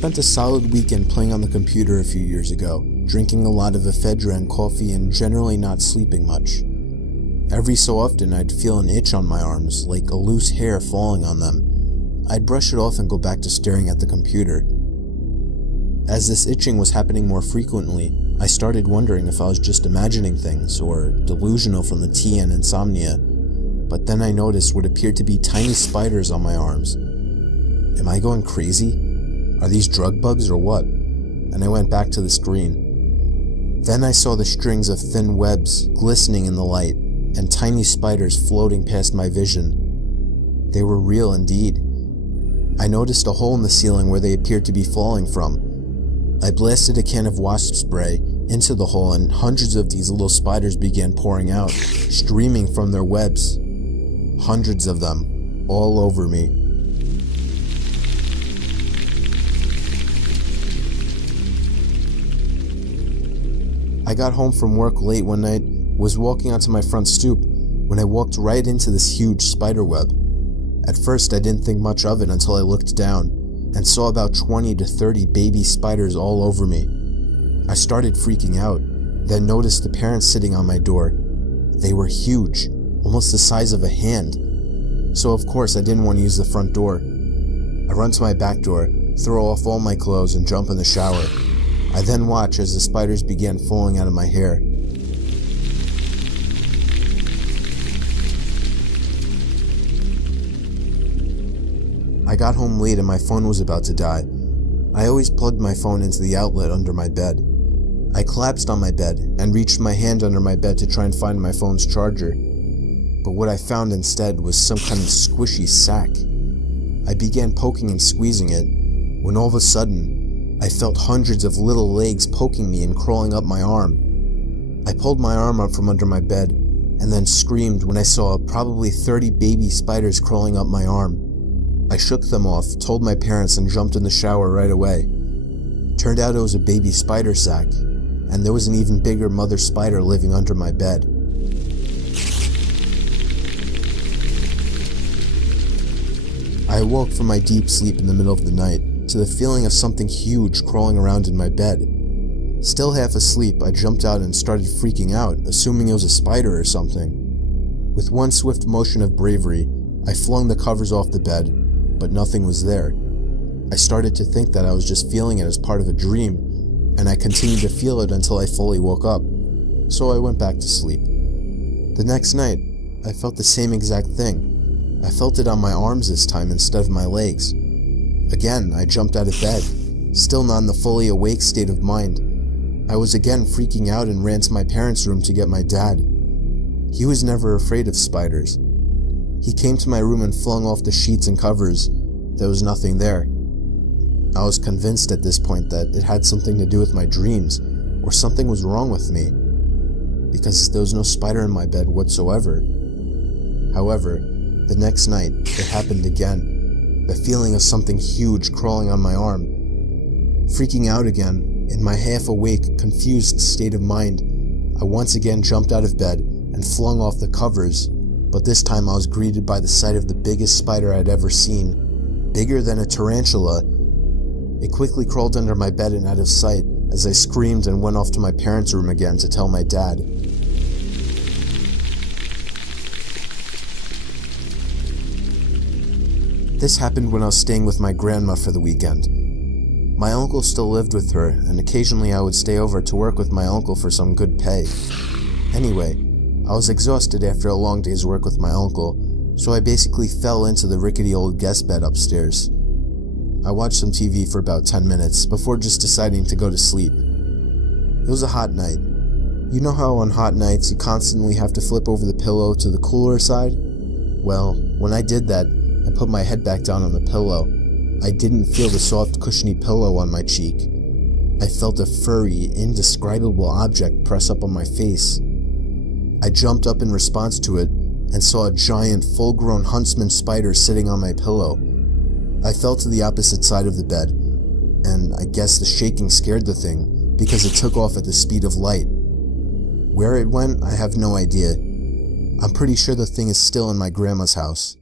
spent a solid weekend playing on the computer a few years ago, drinking a lot of ephedra and coffee and generally not sleeping much. Every so often I'd feel an itch on my arms, like a loose hair falling on them. I'd brush it off and go back to staring at the computer. As this itching was happening more frequently, I started wondering if I was just imagining things or delusional from the tea and insomnia, but then I noticed what appeared to be tiny spiders on my arms. Am I going crazy? Are these drug bugs or what? And I went back to the screen. Then I saw the strings of thin webs glistening in the light, and tiny spiders floating past my vision. They were real indeed. I noticed a hole in the ceiling where they appeared to be falling from. I blasted a can of wasp spray into the hole and hundreds of these little spiders began pouring out, streaming from their webs. Hundreds of them, all over me. I got home from work late one night, was walking onto my front stoop, when I walked right into this huge spider web. At first I didn't think much of it until I looked down, and saw about 20 to 30 baby spiders all over me. I started freaking out, then noticed the parents sitting on my door. They were huge, almost the size of a hand. So of course I didn't want to use the front door. I run to my back door, throw off all my clothes and jump in the shower. I then watch as the spiders began falling out of my hair. I got home late and my phone was about to die. I always plugged my phone into the outlet under my bed. I collapsed on my bed and reached my hand under my bed to try and find my phone's charger. But what I found instead was some kind of squishy sack. I began poking and squeezing it, when all of a sudden, I felt hundreds of little legs poking me and crawling up my arm. I pulled my arm up from under my bed, and then screamed when I saw probably 30 baby spiders crawling up my arm. I shook them off, told my parents, and jumped in the shower right away. Turned out it was a baby spider sack, and there was an even bigger mother spider living under my bed. I awoke from my deep sleep in the middle of the night to the feeling of something huge crawling around in my bed. Still half asleep, I jumped out and started freaking out, assuming it was a spider or something. With one swift motion of bravery, I flung the covers off the bed, but nothing was there. I started to think that I was just feeling it as part of a dream, and I continued to feel it until I fully woke up, so I went back to sleep. The next night, I felt the same exact thing. I felt it on my arms this time instead of my legs. Again, I jumped out of bed, still not in the fully awake state of mind. I was again freaking out and ran to my parents' room to get my dad. He was never afraid of spiders. He came to my room and flung off the sheets and covers. There was nothing there. I was convinced at this point that it had something to do with my dreams, or something was wrong with me, because there was no spider in my bed whatsoever. However, the next night, it happened again. The feeling of something huge crawling on my arm. Freaking out again, in my half-awake, confused state of mind, I once again jumped out of bed and flung off the covers. But this time I was greeted by the sight of the biggest spider I'd ever seen, bigger than a tarantula. It quickly crawled under my bed and out of sight as I screamed and went off to my parents' room again to tell my dad. This happened when I was staying with my grandma for the weekend. My uncle still lived with her, and occasionally I would stay over to work with my uncle for some good pay. Anyway, I was exhausted after a long day's work with my uncle, so I basically fell into the rickety old guest bed upstairs. I watched some TV for about 10 minutes before just deciding to go to sleep. It was a hot night. You know how on hot nights you constantly have to flip over the pillow to the cooler side? Well, when I did that, I put my head back down on the pillow. I didn't feel the soft, cushiony pillow on my cheek. I felt a furry, indescribable object press up on my face. I jumped up in response to it and saw a giant, full-grown huntsman spider sitting on my pillow. I fell to the opposite side of the bed, and I guess the shaking scared the thing because it took off at the speed of light. Where it went, I have no idea. I'm pretty sure the thing is still in my grandma's house.